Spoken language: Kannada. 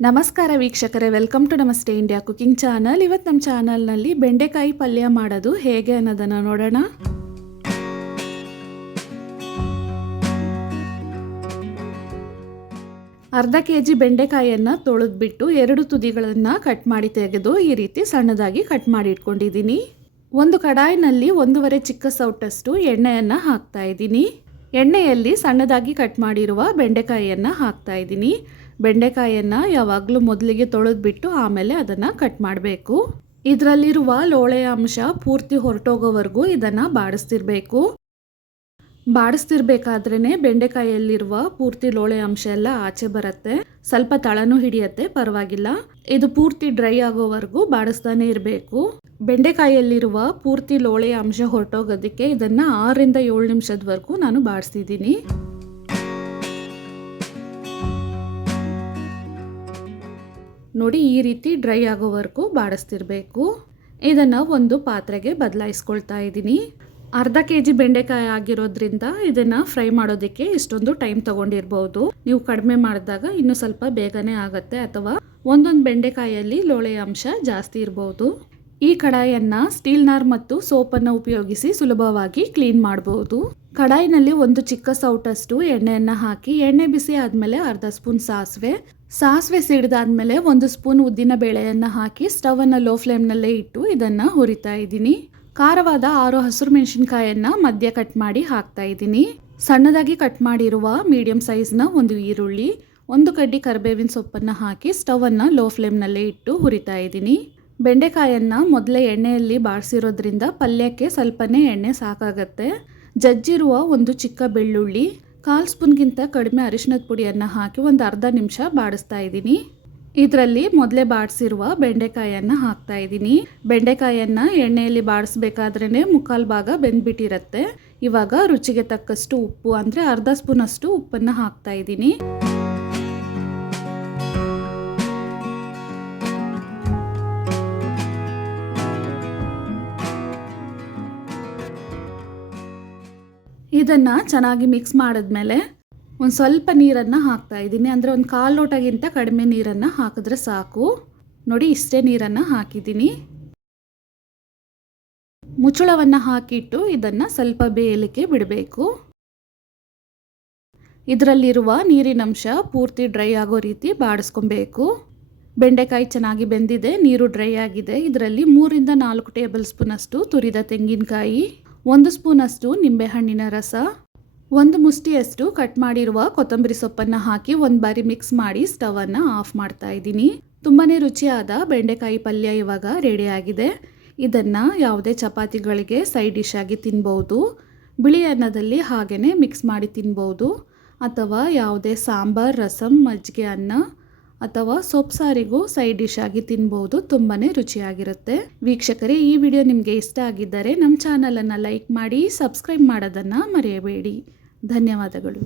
ನಮಸ್ಕಾರ ವೀಕ್ಷಕರೇ, ವೆಲ್ಕಮ್ ಟು ನಮಸ್ತೆ ಇಂಡಿಯಾ ಕುಕಿಂಗ್ ಚಾನಲ್. ಇವತ್ತು ನಮ್ಮ ಚಾನಲ್ನಲ್ಲಿ ಬೆಂಡೆಕಾಯಿ ಪಲ್ಯ ಮಾಡೋದು ಹೇಗೆ ಅನ್ನೋದನ್ನು ನೋಡೋಣ. ಅರ್ಧ ಕೆಜಿ ಬೆಂಡೆಕಾಯಿಯನ್ನು ತೊಳೆದ್ಬಿಟ್ಟು 2 ತುದಿಗಳನ್ನು ಕಟ್ ಮಾಡಿ ತೆಗೆದು ಈ ರೀತಿ ಸಣ್ಣದಾಗಿ ಕಟ್ ಮಾಡಿ ಇಟ್ಕೊಂಡಿದ್ದೀನಿ. ಒಂದು ಕಡಾಯಿನಲ್ಲಿ 1.5 ಚಿಕ್ಕ ಸೌಟಷ್ಟು ಎಣ್ಣೆಯನ್ನು ಹಾಕ್ತಾ ಇದ್ದೀನಿ. ಎಣ್ಣೆಯಲ್ಲಿ ಸಣ್ಣದಾಗಿ ಕಟ್ ಮಾಡಿರುವ ಬೆಂಡೆಕಾಯಿಯನ್ನು ಹಾಕ್ತಾ ಇದ್ದೀನಿ. ಬೆಂಡೆಕಾಯಿಯನ್ನು ಯಾವಾಗಲೂ ಮೊದಲಿಗೆ ತೊಳೆದ್ಬಿಟ್ಟು ಆಮೇಲೆ ಅದನ್ನು ಕಟ್ ಮಾಡಬೇಕು. ಇದರಲ್ಲಿರುವ ಲೋಳೆಯ ಅಂಶ ಪೂರ್ತಿ ಹೊರಟೋಗೋವರೆಗೂ ಇದನ್ನು ಬಾಡಿಸ್ತಿರ್ಬೇಕಾದ್ರೇ ಬೆಂಡೆಕಾಯಿಯಲ್ಲಿರುವ ಪೂರ್ತಿ ಲೋಳೆ ಅಂಶ ಎಲ್ಲ ಆಚೆ ಬರುತ್ತೆ. ಸ್ವಲ್ಪ ತಳನೂ ಹಿಡಿಯತ್ತೆ, ಪರವಾಗಿಲ್ಲ. ಇದು ಪೂರ್ತಿ ಡ್ರೈ ಆಗೋವರೆಗೂ ಬಾಡಿಸ್ತಾನೆ ಇರಬೇಕು. ಬೆಂಡೆಕಾಯಿಯಲ್ಲಿರುವ ಪೂರ್ತಿ ಲೋಳೆಯ ಅಂಶ ಹೊರಟೋಗೋದಕ್ಕೆ ಇದನ್ನು 6 ರಿಂದ 7 ನಿಮಿಷದವರೆಗೂ ನಾನು ಬಾಡಿಸ್ತಿದ್ದೀನಿ. ನೋಡಿ, ಈ ರೀತಿ ಡ್ರೈ ಆಗೋವರೆಗೂ ಬಾಡಿಸ್ತಿರ್ಬೇಕು. ಇದನ್ನು ಒಂದು ಪಾತ್ರೆಗೆ ಬದಲಾಯಿಸ್ಕೊಳ್ತಾ ಇದ್ದೀನಿ. ಅರ್ಧ ಕೆಜಿ ಬೆಂಡೆಕಾಯಿ ಆಗಿರೋದ್ರಿಂದ ಇದನ್ನು ಫ್ರೈ ಮಾಡೋದಕ್ಕೆ ಇಷ್ಟೊಂದು ಟೈಮ್ ತಗೊಂಡಿರ್ಬೋದು. ನೀವು ಕಡಿಮೆ ಮಾಡಿದಾಗ ಇನ್ನೂ ಸ್ವಲ್ಪ ಬೇಗನೆ ಆಗುತ್ತೆ, ಅಥವಾ ಒಂದೊಂದು ಬೆಂಡೆಕಾಯಲ್ಲಿ ಲೋಳೆಯ ಅಂಶ ಜಾಸ್ತಿ ಇರ್ಬೋದು. ಈ ಕಡಾಯಿಯನ್ನು ಸ್ಟೀಲ್ ನಾರ್ ಮತ್ತು ಸೋಪನ್ನು ಉಪಯೋಗಿಸಿ ಸುಲಭವಾಗಿ ಕ್ಲೀನ್ ಮಾಡಬಹುದು. ಕಡಾಯಿನಲ್ಲಿ 1 ಚಿಕ್ಕ ಸೌಟಷ್ಟು ಎಣ್ಣೆಯನ್ನು ಹಾಕಿ, ಎಣ್ಣೆ ಬಿಸಿ ಆದಮೇಲೆ ಅರ್ಧ ಸ್ಪೂನ್ ಸಾಸಿವೆ ಸಿಡಿದಾದ್ಮೇಲೆ 1 ಸ್ಪೂನ್ ಉದ್ದಿನ ಬೇಳೆಯನ್ನು ಹಾಕಿ ಸ್ಟವನ್ನು ಲೋ ಫ್ಲೇಮ್ನಲ್ಲೇ ಇಟ್ಟು ಇದನ್ನು ಹುರಿತಾ ಇದ್ದೀನಿ. ಖಾರವಾದ 6 ಹಸಿರು ಮೆಣಸಿನಕಾಯನ್ನು ಮಧ್ಯ ಕಟ್ ಮಾಡಿ ಹಾಕ್ತಾ ಇದ್ದೀನಿ. ಸಣ್ಣದಾಗಿ ಕಟ್ ಮಾಡಿರುವ ಮೀಡಿಯಂ ಸೈಜ್ನ 1 ಈರುಳ್ಳಿ, 1 ಕಡ್ಡಿ ಕರಿಬೇವಿನ ಸೊಪ್ಪನ್ನು ಹಾಕಿ ಸ್ಟವನ್ನು ಲೋ ಫ್ಲೇಮ್ನಲ್ಲೇ ಇಟ್ಟು ಹುರಿತಾ ಇದ್ದೀನಿ. ಬೆಂಡೆಕಾಯನ್ನು ಮೊದಲೇ ಎಣ್ಣೆಯಲ್ಲಿ ಬಾಡಿಸಿರೋದ್ರಿಂದ ಪಲ್ಯಕ್ಕೆ ಸ್ವಲ್ಪನೇ ಎಣ್ಣೆ ಸಾಕಾಗತ್ತೆ. ಜಜ್ಜಿರುವ 1 ಚಿಕ್ಕ ಬೆಳ್ಳುಳ್ಳಿ, 1/4 ಸ್ಪೂನ್ಗಿಂತ ಕಡಿಮೆ ಅರಿಶಿಣದ ಪುಡಿಯನ್ನು ಹಾಕಿ ಒಂದು ಅರ್ಧ ನಿಮಿಷ ಬಾಡಿಸ್ತಾ ಇದ್ದೀನಿ. ಇದರಲ್ಲಿ ಮೊದಲೇ ಬಾಡಿಸಿರುವ ಬೆಂಡೆಕಾಯನ್ನು ಹಾಕ್ತಾ ಇದ್ದೀನಿ. ಬೆಂಡೆಕಾಯನ್ನು ಎಣ್ಣೆಯಲ್ಲಿ ಬಾಡಿಸ್ಬೇಕಾದ್ರೇ 1/4 ಭಾಗ ಬೆಂದ್ಬಿಟ್ಟಿರುತ್ತೆ. ಇವಾಗ ರುಚಿಗೆ ತಕ್ಕಷ್ಟು ಉಪ್ಪು, ಅಂದರೆ ಅರ್ಧ ಸ್ಪೂನಷ್ಟು ಉಪ್ಪನ್ನು ಹಾಕ್ತಾ ಇದ್ದೀನಿ. ಇದನ್ನು ಚೆನ್ನಾಗಿ ಮಿಕ್ಸ್ ಮಾಡಿದ್ಮೇಲೆ ಒಂದು ಸ್ವಲ್ಪ ನೀರನ್ನು ಹಾಕ್ತಾ ಇದ್ದೀನಿ. ಅಂದರೆ ಒಂದು 1/4 ಲೋಟಗಿಂತ ಕಡಿಮೆ ನೀರನ್ನು ಹಾಕಿದ್ರೆ ಸಾಕು. ನೋಡಿ, ಇಷ್ಟೇ ನೀರನ್ನು ಹಾಕಿದ್ದೀನಿ. ಮುಚ್ಚಳವನ್ನು ಹಾಕಿಟ್ಟು ಇದನ್ನು ಸ್ವಲ್ಪ ಬೇಯಲಿಕ್ಕೆ ಬಿಡಬೇಕು. ಇದರಲ್ಲಿರುವ ನೀರಿನಂಶ ಪೂರ್ತಿ ಡ್ರೈ ಆಗೋ ರೀತಿ ಬಾಡಿಸ್ಕೊಬೇಕು. ಬೆಂಡೆಕಾಯಿ ಚೆನ್ನಾಗಿ ಬೆಂದಿದೆ, ನೀರು ಡ್ರೈ ಆಗಿದೆ. ಇದರಲ್ಲಿ 3 ರಿಂದ 4 ಟೇಬಲ್ ಸ್ಪೂನಷ್ಟು ತುರಿದ ತೆಂಗಿನಕಾಯಿ, 1 ಸ್ಪೂನಷ್ಟು ನಿಂಬೆಹಣ್ಣಿನ ರಸ, 1 ಮುಷ್ಟಿಯಷ್ಟು ಕಟ್ ಮಾಡಿರುವ ಕೊತ್ತಂಬರಿ ಸೊಪ್ಪನ್ನು ಹಾಕಿ ಒಂದು ಬಾರಿ ಮಿಕ್ಸ್ ಮಾಡಿ ಸ್ಟವನ್ನು ಆಫ್ ಮಾಡ್ತಾ ಇದ್ದೀನಿ. ತುಂಬಾ ರುಚಿಯಾದ ಬೆಂಡೆಕಾಯಿ ಪಲ್ಯ ಇವಾಗ ರೆಡಿಯಾಗಿದೆ. ಇದನ್ನು ಯಾವುದೇ ಚಪಾತಿಗಳಿಗೆ ಸೈಡ್ ಡಿಶ್ ಆಗಿ ತಿನ್ಬೋದು, ಬಿಳಿ ಅನ್ನದಲ್ಲಿ ಹಾಗೆಯೇ ಮಿಕ್ಸ್ ಮಾಡಿ ತಿನ್ಬೋದು, ಅಥವಾ ಯಾವುದೇ ಸಾಂಬಾರ್, ರಸಮ್, ಮಜ್ಜಿಗೆ ಅನ್ನ ಅಥವಾ ಸೊಪ್ಪು ಸಾರಿಗೂ ಸೈಡ್ ಡಿಶ್ ಆಗಿ ತಿನ್ಬೋದು. ತುಂಬಾ ರುಚಿಯಾಗಿರುತ್ತೆ. ವೀಕ್ಷಕರೇ, ಈ ವಿಡಿಯೋ ನಿಮಗೆ ಇಷ್ಟ ಆಗಿದ್ದರೆ ನಮ್ಮ ಚಾನಲನ್ನು ಲೈಕ್ ಮಾಡಿ, ಸಬ್ಸ್ಕ್ರೈಬ್ ಮಾಡೋದನ್ನು ಮರೆಯಬೇಡಿ. ಧನ್ಯವಾದಗಳು.